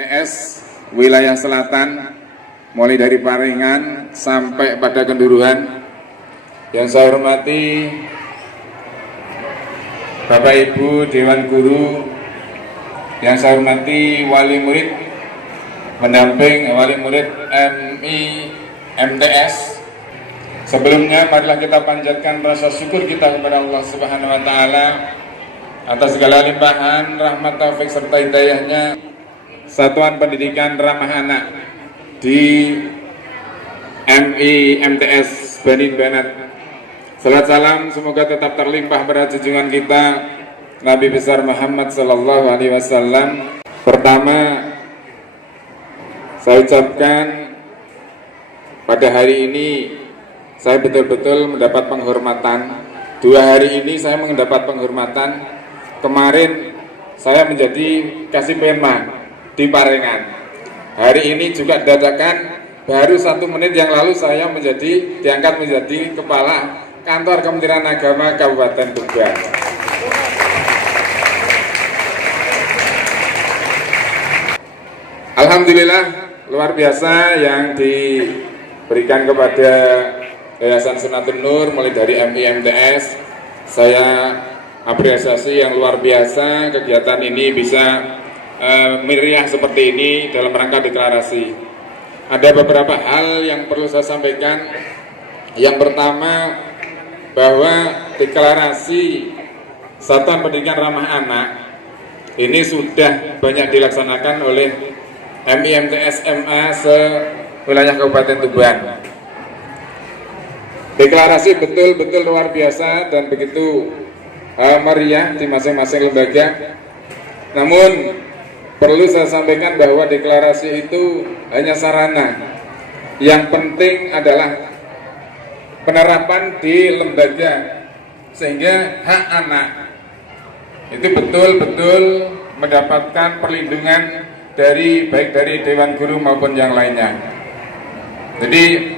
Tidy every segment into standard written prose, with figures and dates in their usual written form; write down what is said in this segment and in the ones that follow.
MTS wilayah selatan, mulai dari Paringan sampai pada Kenduruhan. Yang saya hormati Bapak Ibu Dewan Guru, yang saya hormati wali murid, pendamping wali murid MI MTS. Sebelumnya marilah kita panjatkan rasa syukur kita kepada Allah Subhanahu wa taala atas segala limpahan rahmat, taufik serta hidayahnya Satuan Pendidikan Ramah Anak di MI MTS Banin Banat. Salam salam semoga tetap terlimpah pada junjungan kita Nabi besar Muhammad sallallahu alaihi wasallam. Pertama, saya ucapkan pada hari ini saya betul-betul mendapat penghormatan. 2 hari ini saya mendapat penghormatan. Kemarin saya menjadi Kasipenma di Paringan. Hari ini juga dadakan, baru 1 menit yang lalu saya diangkat menjadi Kepala Kantor Kementerian Agama Kabupaten Tuban. Alhamdulillah, luar biasa yang diberikan kepada Yayasan Sunatun Nur mulai dari MI MTS. Saya apresiasi yang luar biasa kegiatan ini bisa meriah seperti ini dalam rangka deklarasi. Ada beberapa hal yang perlu saya sampaikan. Yang pertama, bahwa deklarasi Satuan Pendidikan Ramah Anak ini sudah banyak dilaksanakan oleh MI MTS MA se-wilayah Kabupaten Tuban. Deklarasi betul-betul luar biasa dan begitu meriah di masing-masing lembaga. Namun perlu saya sampaikan bahwa deklarasi itu hanya sarana. Yang penting adalah penerapan di lembaga sehingga hak anak itu betul-betul mendapatkan perlindungan baik dari Dewan Guru maupun yang lainnya. Jadi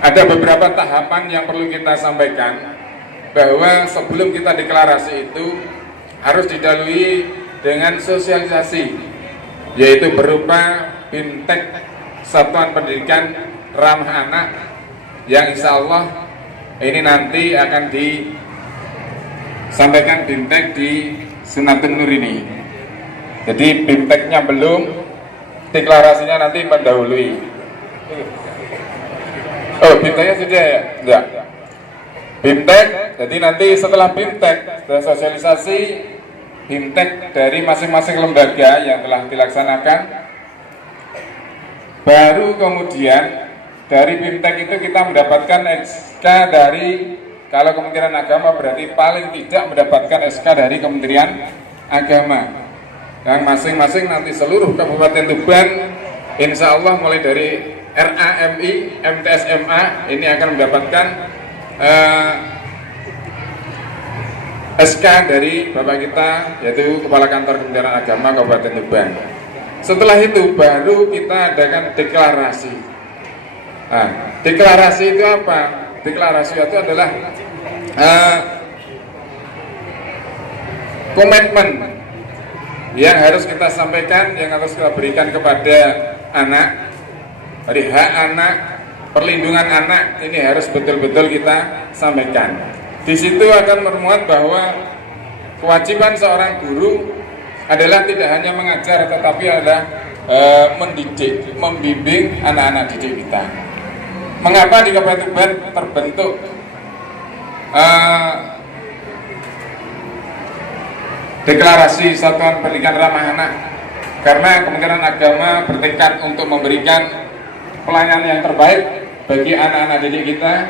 ada beberapa tahapan yang perlu kita sampaikan, bahwa sebelum kita deklarasi itu harus didahului dengan sosialisasi, yaitu berupa BIMTEK Satuan Pendidikan Ramah Anak, yang insya Allah ini nanti akan disampaikan BIMTEK di Sunatun Nur ini. Jadi BIMTEK-nya belum, deklarasinya nanti mendahului. Oh, BIMTEK-nya sudah ya? Enggak. BIMTEK, jadi nanti setelah BIMTEK dan sosialisasi BIMTEK dari masing-masing lembaga yang telah dilaksanakan, baru kemudian dari BIMTEK itu kita mendapatkan SK dari, kalau Kementerian Agama berarti paling tidak mendapatkan SK dari Kementerian Agama. Dan masing-masing nanti seluruh Kabupaten Tuban, insya Allah mulai dari RAMI, MTS MA ini akan mendapatkan SK dari Bapak kita, yaitu Kepala Kantor Kementerian Agama Kabupaten Tuban. Setelah itu baru kita adakan deklarasi. Nah, deklarasi itu apa? Deklarasi itu adalah komitmen yang harus kita sampaikan, yang harus kita berikan kepada anak. Dari hak anak, perlindungan anak ini harus betul-betul kita sampaikan. Di situ akan bermuat bahwa kewajiban seorang guru adalah tidak hanya mengajar, tetapi adalah mendidik, membimbing anak-anak didik kita. Mengapa di Kabupaten Tuban terbentuk deklarasi Satuan Pendidikan Ramah Anak? Karena Kementerian Agama bertekad untuk memberikan pelayanan yang terbaik bagi anak-anak didik kita,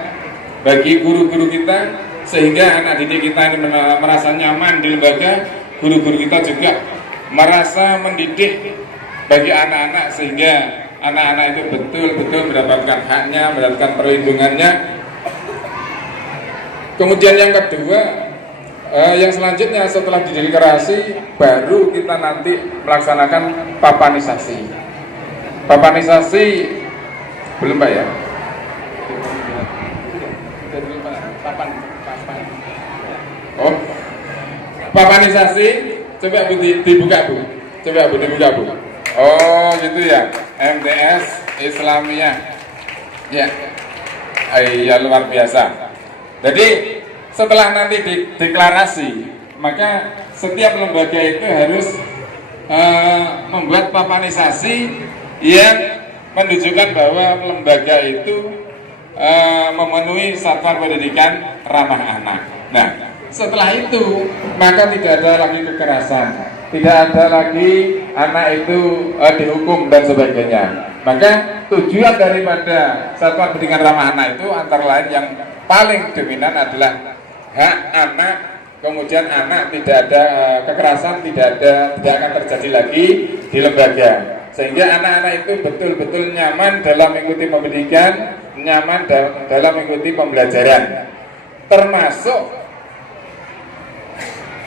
bagi guru-guru kita, sehingga anak didik kita ini merasa nyaman di lembaga, guru-guru kita juga merasa mendidik bagi anak-anak, sehingga anak-anak itu betul-betul mendapatkan haknya, mendapatkan perlindungannya. Kemudian yang kedua, yang selanjutnya setelah dideklarasi, baru kita nanti melaksanakan papanisasi. Papanisasi belum Pak ya? Oh, papanisasi coba Bu dibuka Bu. Coba Bu dibuka Bu. Oh gitu ya, MTS Islamiyah. Ya, iya luar biasa. Jadi setelah nanti deklarasi, maka setiap lembaga itu harus membuat papanisasi yang menunjukkan bahwa lembaga itu memenuhi satuan pendidikan ramah anak. Nah, setelah itu maka tidak ada lagi kekerasan, tidak ada lagi anak itu dihukum dan sebagainya. Maka tujuan daripada satuan pendidikan ramah anak itu antara lain yang paling dominan adalah hak anak, kemudian anak tidak ada kekerasan, tidak akan terjadi lagi di lembaga, sehingga anak-anak itu betul-betul nyaman dalam mengikuti pendidikan, nyaman dalam mengikuti pembelajaran, termasuk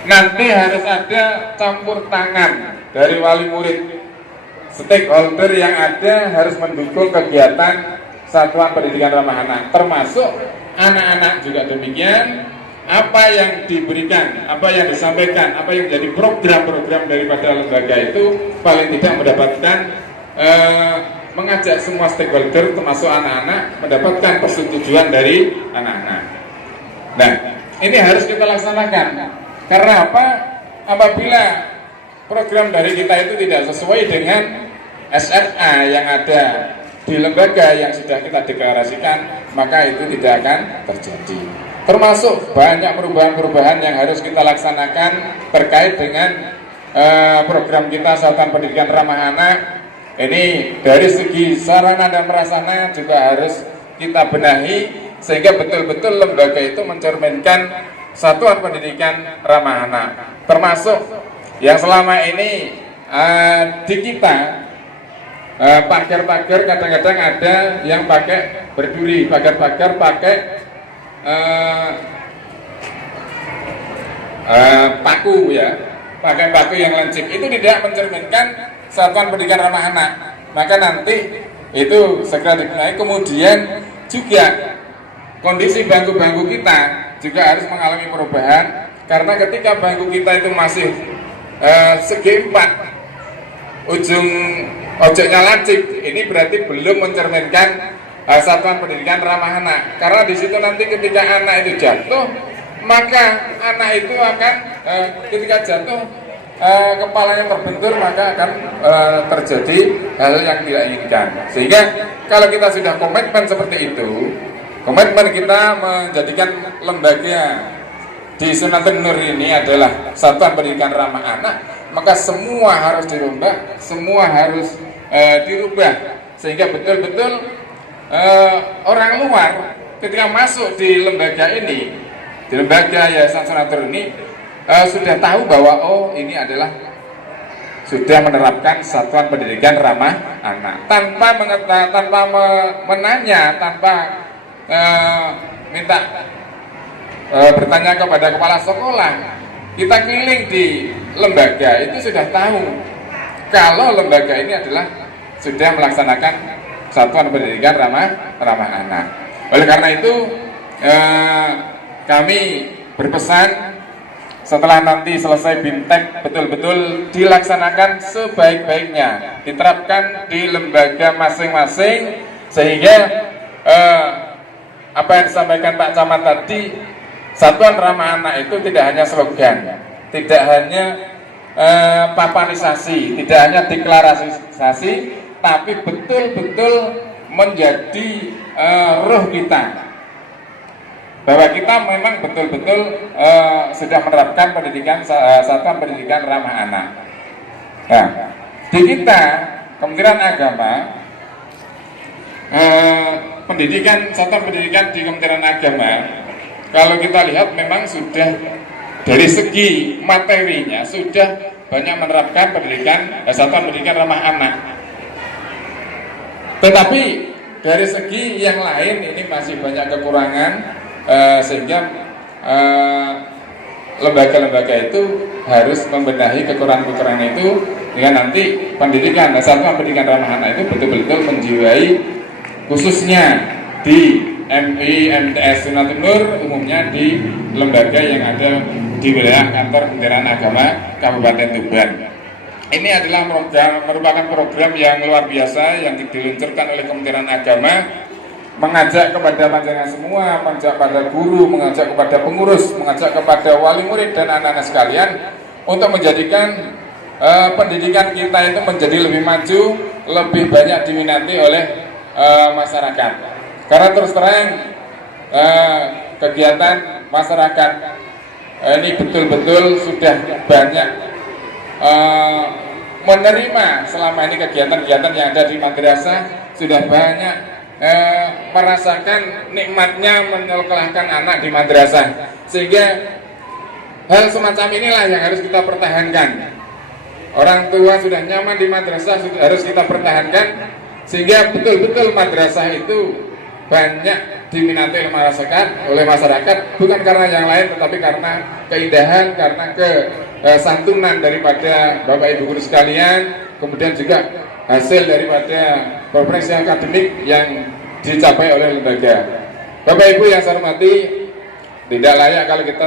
nanti harus ada campur tangan dari wali murid, stakeholder yang ada harus mendukung kegiatan satuan pendidikan ramah anak, termasuk anak-anak juga demikian. Apa yang diberikan, apa yang disampaikan, apa yang menjadi program-program daripada lembaga itu paling tidak mendapatkan mengajak semua stakeholder termasuk anak-anak mendapatkan persetujuan dari anak-anak. Nah, ini harus kita laksanakan. Karena apa? Apabila program dari kita itu tidak sesuai dengan SMA yang ada di lembaga yang sudah kita deklarasikan, maka itu tidak akan terjadi. Termasuk banyak perubahan-perubahan yang harus kita laksanakan terkait dengan program kita Satuan Pendidikan Ramah Anak. Ini dari segi sarana dan prasarana juga harus kita benahi sehingga betul-betul lembaga itu mencerminkan Satuan Pendidikan Ramah Anak. Termasuk yang selama ini di kita pagar-pagar kadang-kadang ada yang pakai berduri, pagar-pagar pakai paku ya, pakai paku yang lancip, itu tidak mencerminkan Satuan Pendidikan Ramah Anak. Maka nanti itu segera dibenahi. Kemudian juga kondisi bangku-bangku kita juga harus mengalami perubahan, karena ketika bangku kita itu masih segi 4 ujung ojoknya lancip, ini berarti belum mencerminkan Satuan Pendidikan Ramah Anak. Karena di situ nanti ketika anak itu jatuh, maka anak itu akan ketika jatuh kepalanya terbentur, maka akan terjadi hal yang tidak inginkan. Sehingga kalau kita sudah komitmen seperti itu, komitmen kita menjadikan lembaga di Sunatun Nur ini adalah Satuan Pendidikan Ramah Anak, maka semua harus dirubah, semua harus dirubah, sehingga betul-betul orang luar ketika masuk di lembaga ini, di lembaga Yayasan Sunatun ini sudah tahu bahwa oh ini adalah sudah menerapkan Satuan Pendidikan Ramah Anak, tanpa menanya, tanpa minta bertanya kepada kepala sekolah. Kita keliling di lembaga itu sudah tahu kalau lembaga ini adalah sudah melaksanakan Satuan Pendidikan Ramah Anak. Oleh karena itu kami berpesan setelah nanti selesai BIMTEK betul-betul dilaksanakan sebaik-baiknya, diterapkan di lembaga masing-masing, sehingga apa yang disampaikan Pak Camat tadi, Satuan Ramah Anak itu tidak hanya slogan, tidak hanya papanisasi, tidak hanya deklarasi, tapi betul-betul menjadi roh kita, bahwa kita memang betul-betul sudah menerapkan pendidikan Satuan Pendidikan Ramah Anak. Nah, di kita Kementerian Agama, pendidikan Satuan Pendidikan di Kementerian Agama, kalau kita lihat memang sudah dari segi materinya sudah banyak menerapkan pendidikan Satuan Pendidikan Ramah Anak. Tetapi dari segi yang lain ini masih banyak kekurangan, sehingga lembaga-lembaga itu harus membenahi kekurangan-kekurangan itu, dengan nanti pendidikan Satuan Pendidikan Ramah Anak itu betul-betul menjiwai, khususnya di MI MTS Sunatun Nur, umumnya di lembaga yang ada di wilayah kantor Kementerian Agama Kabupaten Tuban. Ini adalah merupakan program yang luar biasa yang diluncurkan oleh Kementerian Agama, mengajak kepada panjenengan semua, mengajak kepada guru, mengajak kepada pengurus, mengajak kepada wali murid dan anak-anak sekalian untuk menjadikan pendidikan kita itu menjadi lebih maju, lebih banyak diminati oleh masyarakat. Karena terus terang kegiatan masyarakat ini betul-betul sudah banyak menerima selama ini kegiatan-kegiatan yang ada di madrasah, sudah banyak merasakan nikmatnya menyekolahkan anak di madrasah, sehingga hal semacam inilah yang harus kita pertahankan. Orang tua sudah nyaman di madrasah, harus kita pertahankan sehingga betul-betul madrasah itu banyak diminati oleh masyarakat, bukan karena yang lain tetapi karena keindahan, karena kesantunan daripada Bapak Ibu guru sekalian, kemudian juga hasil daripada prestasi akademik yang dicapai oleh lembaga. Bapak Ibu yang saya hormati, tidak layak kalau kita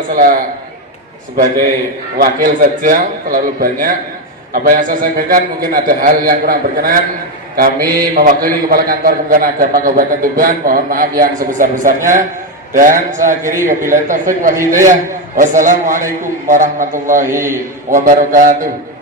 sebagai wakil saja terlalu banyak. Apa yang saya sampaikan mungkin ada hal yang kurang berkenan. Kami mewakili Kepala Kantor Kementerian Agama Kabupaten Tuban, mohon maaf yang sebesar-besarnya. Dan saya akhiri wabillahi taufiq wal hidayah. Wassalamualaikum warahmatullahi wabarakatuh.